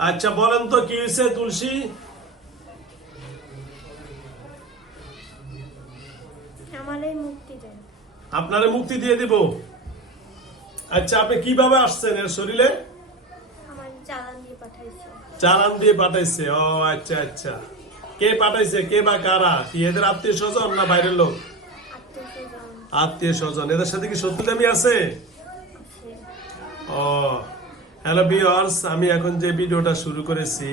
আচ্ছা বলেন তো কি হয়েছে তুলসী? আপনারে মুক্তি দিয়ে দিব। আচ্ছা আপনি কীভাবে আসছেন এর শরীরে? চালান দিয়ে পাঠাইছে। চালান দিয়ে পাঠাইছে। ও আচ্ছা আচ্ছা। কে পাঠাইছে? কে বা কারা? কি এদের আত্মীয় স্বজন না বাইরের লোক? আত্মীয় স্বজন। এদের সাথে কি সত্যি দামি আছে। ও হ্যালো বিয়ার্স আমি এখন যে ভিডিওটা শুরু করেছি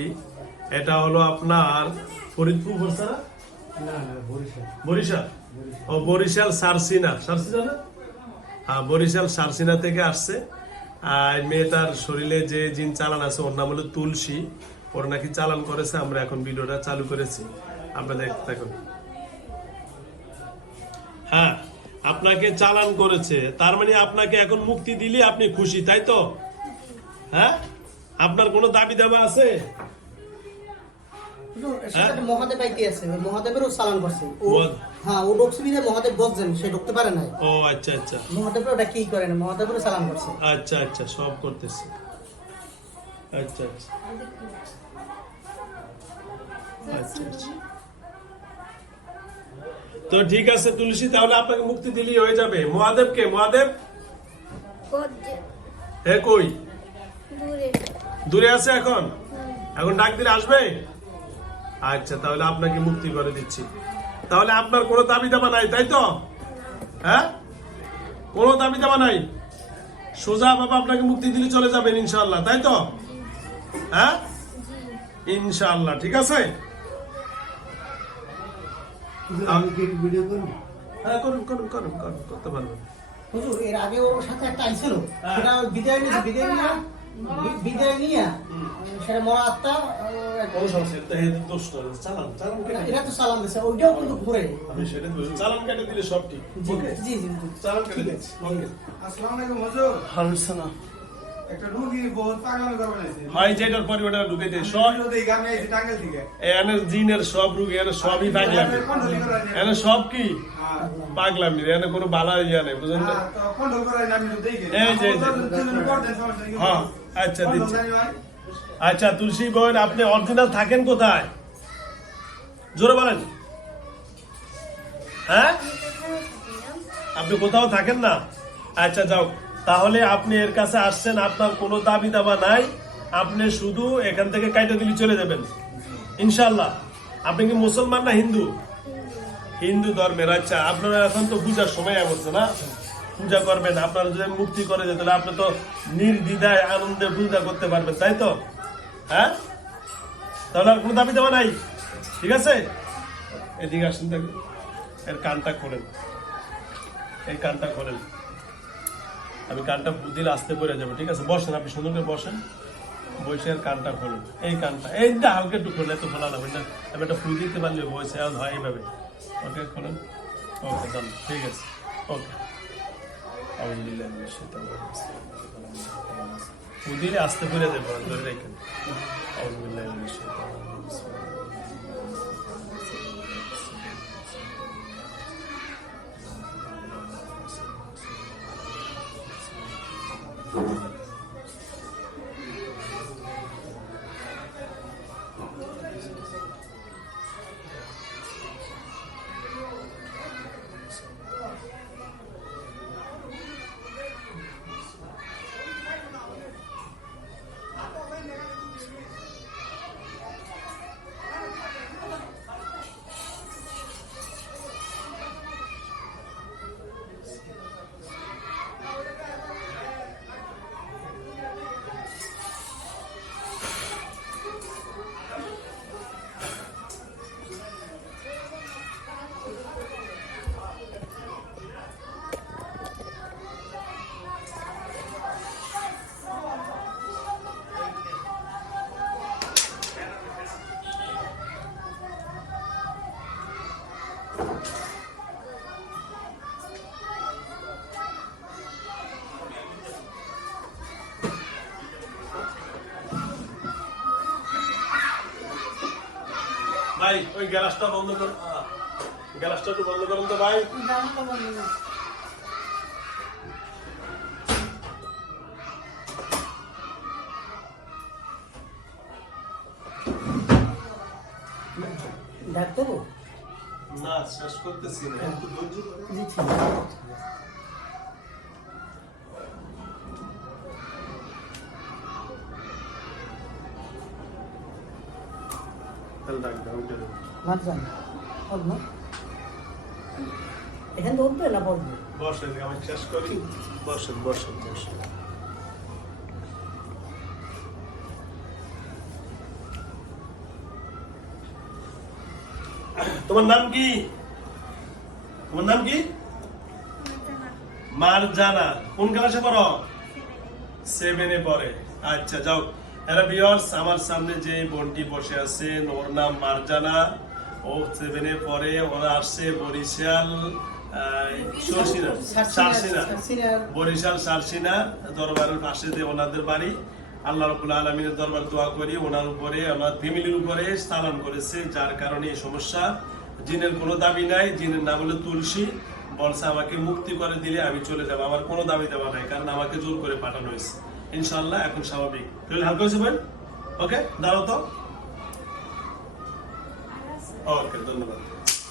এটা হলো আপনার ফরিদপুর বলছে না? না না বরিশাল। বরিশাল? ও বরিশাল সারসিনা। সারসিনা না? হ্যাঁ বরিশাল সারসিনা থেকে আসছে। আর মেয়েটার শরীরে যে জিন চালান আছে ওর নাম হলো তুলসী। ওর নাকি চালান করেছে আমরা এখন ভিডিওটা চালু করেছি। আপনারা দেখতে থাকুন হ্যাঁ আপনাকে চালান করেছে। তার মানে আপনাকে এখন মুক্তি দিলে আপনি খুশি তাই তো? হ্যাঁ? আপনার কোনো দাবি দাবা আছে? হুজুর, এর সাথে একটা মহাদেব আইতে আছে মহাদেবেরও চালান করছে। হ্যাঁ ও মহাদেব বসছেন সে ঢুকতে পারে নাই। ও আচ্ছা আচ্ছা। মহাদেবের ওটা কি করে না মহাদেবেরও চালান করছে। আচ্ছা আচ্ছা সব করতেছে। আচ্ছা আচ্ছা। আচ্ছা আচ্ছা। তো ঠিক আছে তুলসী তাহলে আপনাকে মুক্তি দিলেই হয়ে যাবে। মহাদেব কে মহাদেব? গজ্জে হে কই? দূরে। দূরে আছে এখন? এখন ডাক দিলে আসবে? আচ্ছা তাহলে আপনাকে মুক্তি করে দিচ্ছি। তাহলে আপনার কোনো দাবি দাবা নাই তাই তো? হ্যাঁ? কোনো দাবি দাবা নাই? সোজা বাবা আপনাকে মুক্তি দিলে চলে যাবেন ইনশাল্লাহ তাই তো? হ্যাঁ? ইনশাল্লাহ ঠিক আছে? হ্যাঁ করুন করুন করুন করুন করতে পারবেন। হুজুর এর আগে ওর সাথে একটা আইছিল হ্যাঁ। সেটা বিদায় নিয়েছে বিদায় নিয়ে বিদায় নিয়ে সেটা মরা আত্মা। এটা তো সালাম দিছে ওইটাও কিন্তু ঘুরে। চালান কেটে দিলে সব ঠিক। জি। কেটে দিচ্ছি আলাইকুম হুজুর। যেটার পরিমাণে ঢুকে দিয়ে সব জিনের রোগী এনে সবই পাগলামি। এনে সব কি? হ্যাঁ। পাগলামি এনে কোনো বালা ইয়া নেই বুঝলেন তো? হ্যাঁ, এই যে, হ্যাঁ, আচ্ছা, দিচ্ছি। আচ্ছা তুলসী বোন আপনি অরিজিনাল থাকেন কোথায়? জোরে বলেন। হ্যাঁ? আপনি কোথাও থাকেন না? আচ্ছা যাও। তাহলে আপনি এর কাছে আসছেন, আপনার কোনো দাবি দাবা নাই। আপনি শুধু এখান থেকে কাইটা দিলি চলে যাবেন। ইনশাল্লাহ আপনি কি মুসলমান না হিন্দু? হিন্দু ধর্মের আচ্ছা আপনারা এখন তো পূজার সময় আসছে না? পূজা করবেন, আপনারা যদি মুক্তি করে দেয় তাহলে আপনি তো নির্দ্বিধায় আনন্দে পূজা করতে পারবেন, তাই তো? হ্যাঁ? তাহলে আর কোনো দাবি দেওয়া নাই? ঠিক আছে? এদিকে আসেন দেখুন। এর কানটা খোলেন। এই কানটা খোলেন। আমি কানটা দিলে আসতে পড়ে যাব, ঠিক আছে? বসেন, আপনি সুন্দর করে বসেন। বসে এর কানটা খোলেন। এই কানটা, এই না, হালকা একটু খোলেন, এত খোলা লাগবে না আমি একটা ফুল দিতে পারলে বসে, আর হয় এইভাবে। ওকে, খোলেন? ওকে ডান ঠিক আছে। ওকে। ফুল দিলে আসতে পড়ে যাব, ধরে রেখেন। আলহামদুলিল্লাহ ভাই ওই গ্যালাসটা বন্ধ করুন। গ্যালাসটা একটু বন্ধ করুন তো ভাই। ডাক্তার না শেষ করতেছি না। একটু ধৈর্য উঠে। মার এখান উঠবে না বসেন আমি শেষ করি। বসেন বসেন বসেন। তোমার নাম কি? তোমার নাম কি? মারজানা। কোন ক্লাসে পড়ো? সেভেনে পড়ে। আচ্ছা যাও। হ্যালো আমার সামনে যে বোনটি বসে ওর নাম মারজানা। ও সেভেনে পড়ে ওরা আসছে বরিশাল বরিশাল সারসিনা দরবারের পাশে যে ওনাদের বাড়ি। আল্লাহ আলমিনের দরবার দোয়া করি ওনার উপরে ওনার ফ্যামিলির উপরে সালাম করেছে যার কারণে এই সমস্যা। জিনের কোনো দাবি নাই জিনের নাম হলো তুলসী। বলছে আমাকে মুক্তি করে দিলে আমি চলে যাব। আমার কোনো দাবি দেওয়া নাই কারণ আমাকে জোর করে পাঠানো হয়েছে। ইনশাল্লাহ এখন স্বাভাবিক। তাহলে হালকা হয়েছে ভাই? ওকে দাঁড়াও তো। ওকে ধন্যবাদ।